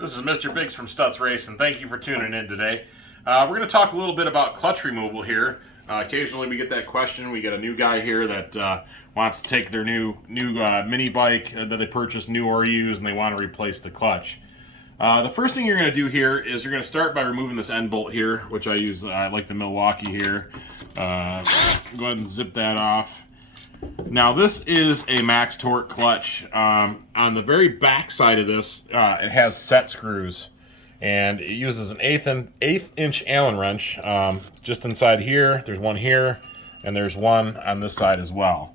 This is Mr. Biggs from Stutz Race, and thank you for tuning in today. We're going to talk a little bit about clutch removal here. Occasionally we get that question. We get a new guy here that wants to take their new mini bike that they purchased new or used, and they want to replace the clutch. The first thing you're going to do here is you're going to start by removing this end bolt here, which I use, I like the Milwaukee here. Go ahead and zip that off. Now this is a max torque clutch. On the very back side of this, it has set screws, and it uses an eighth inch Allen wrench. Just inside here, there's one here, and there's one on this side as well.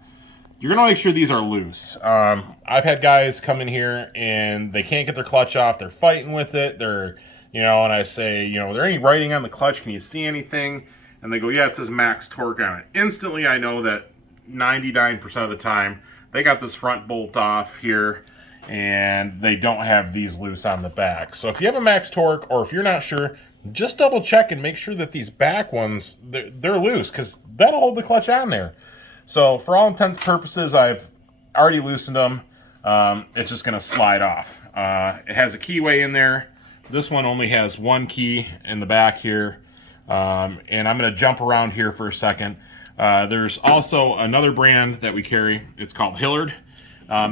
You're gonna make sure these are loose. I've had guys come in here and they can't get their clutch off. They're fighting with it. And I say, are there any writing on the clutch? Can you see anything? And they go, yeah, it says max torque on it. Instantly, I know that 99% of the time they got this front bolt off here and they don't have these loose on the back. So if you have a max torque, or if you're not sure, just double check and make sure that these back ones, they're loose, because that'll hold the clutch on there. So for all intents and purposes, I've already loosened them. It's just gonna slide off. It has a keyway in there. This one only has one key in the back here. And I'm gonna jump around here for a second. There's also another brand that we carry. It's called Hilliard.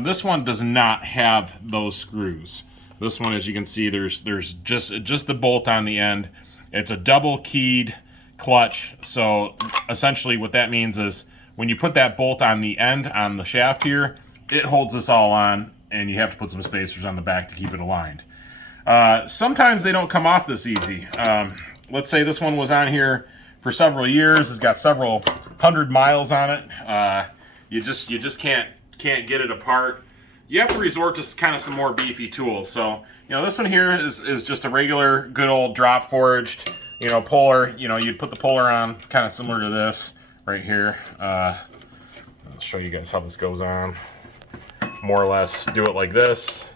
This one does not have those screws. This one, as you can see, there's just the bolt on the end. It's a double keyed clutch. So essentially what that means is when you put that bolt on the end on the shaft here, it holds this all on, and you have to put some spacers on the back to keep it aligned. Sometimes they don't come off this easy. Let's say this one was on here for several years. It's got several hundred miles on it. You just can't get it apart. You have to resort to kind of some more beefy tools. So this one here is just a regular good old drop forged puller. You'd put the puller on kind of similar to this right here. I'll show you guys how this goes on. More or less do it like this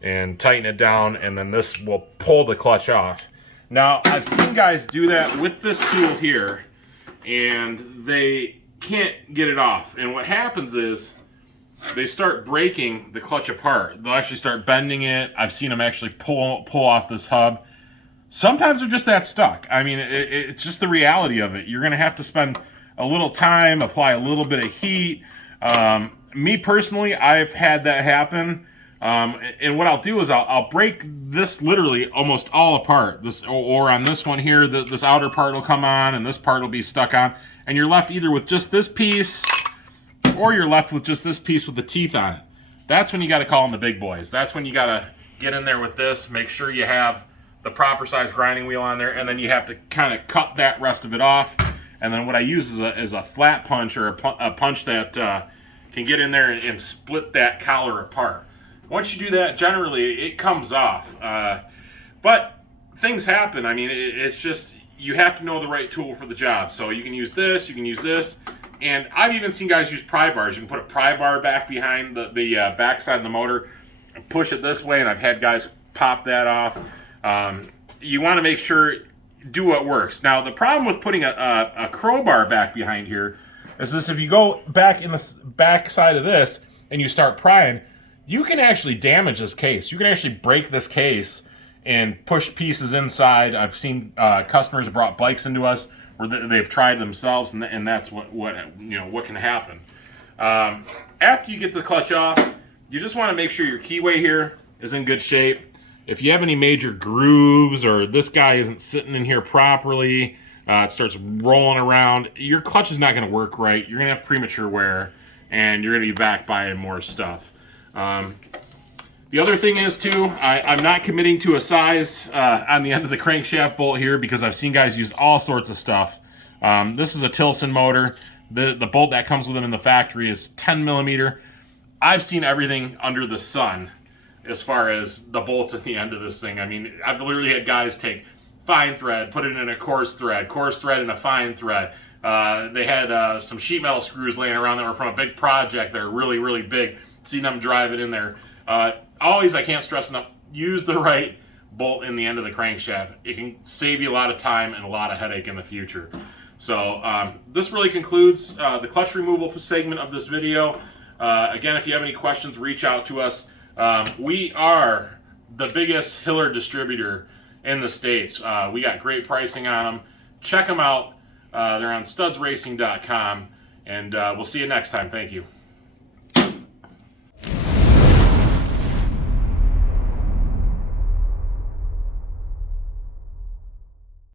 and tighten it down, and then this will pull the clutch off. Now, I've seen guys do that with this tool here, and they can't get it off. And what happens is they start breaking the clutch apart. They'll actually start bending it. I've seen them actually pull off this hub. Sometimes they're just that stuck. I mean, it's just the reality of it. You're going to have to spend a little time, apply a little bit of heat. Me personally, I've had that happen. And what I'll do is I'll break this literally almost all apart. Or on this one here, this outer part will come on and this part will be stuck on. And you're left either with just this piece, or you're left with just this piece with the teeth on it. That's when you got to call in the big boys. That's when you got to get in there with this, make sure you have the proper size grinding wheel on there, and then you have to kind of cut that rest of it off. And then what I use is a flat punch, or a punch that can get in there and split that collar apart. Once you do that, generally it comes off. But things happen. I mean, it's just, you have to know the right tool for the job. So you can use this, you can use this. And I've even seen guys use pry bars. You can put a pry bar back behind the back side of the motor and push it this way, and I've had guys pop that off. You want to make sure, do what works. Now, the problem with putting a crowbar back behind here is this: if you go back in the back side of this and you start prying, you can actually damage this case. You can actually break this case and push pieces inside. I've seen customers have brought bikes into us where they've tried themselves, and that's what can happen. After you get the clutch off, you just want to make sure your keyway here is in good shape. If you have any major grooves, or this guy isn't sitting in here properly, it starts rolling around, your clutch is not going to work right. You're going to have premature wear, and you're going to be back buying more stuff. The other thing is too, I'm not committing to a size on the end of the crankshaft bolt here, because I've seen guys use all sorts of stuff. This is a Tilson motor. The bolt that comes with them in the factory is 10 millimeter. I've seen everything under the sun as far as the bolts at the end of this thing. I mean, I've literally had guys take fine thread, put it in a coarse thread in a fine thread. They had some sheet metal screws laying around that were from a big project that are really, really big. Seen them drive it in there. Always, I can't stress enough, use the right bolt in the end of the crankshaft. It can save you a lot of time and a lot of headache in the future. So this really concludes the clutch removal segment of this video. Again, if you have any questions, reach out to us. We are the biggest Hilliard distributor in the States. We got great pricing on them. Check them out. They're on studsracing.com, and we'll see you next time. Thank you.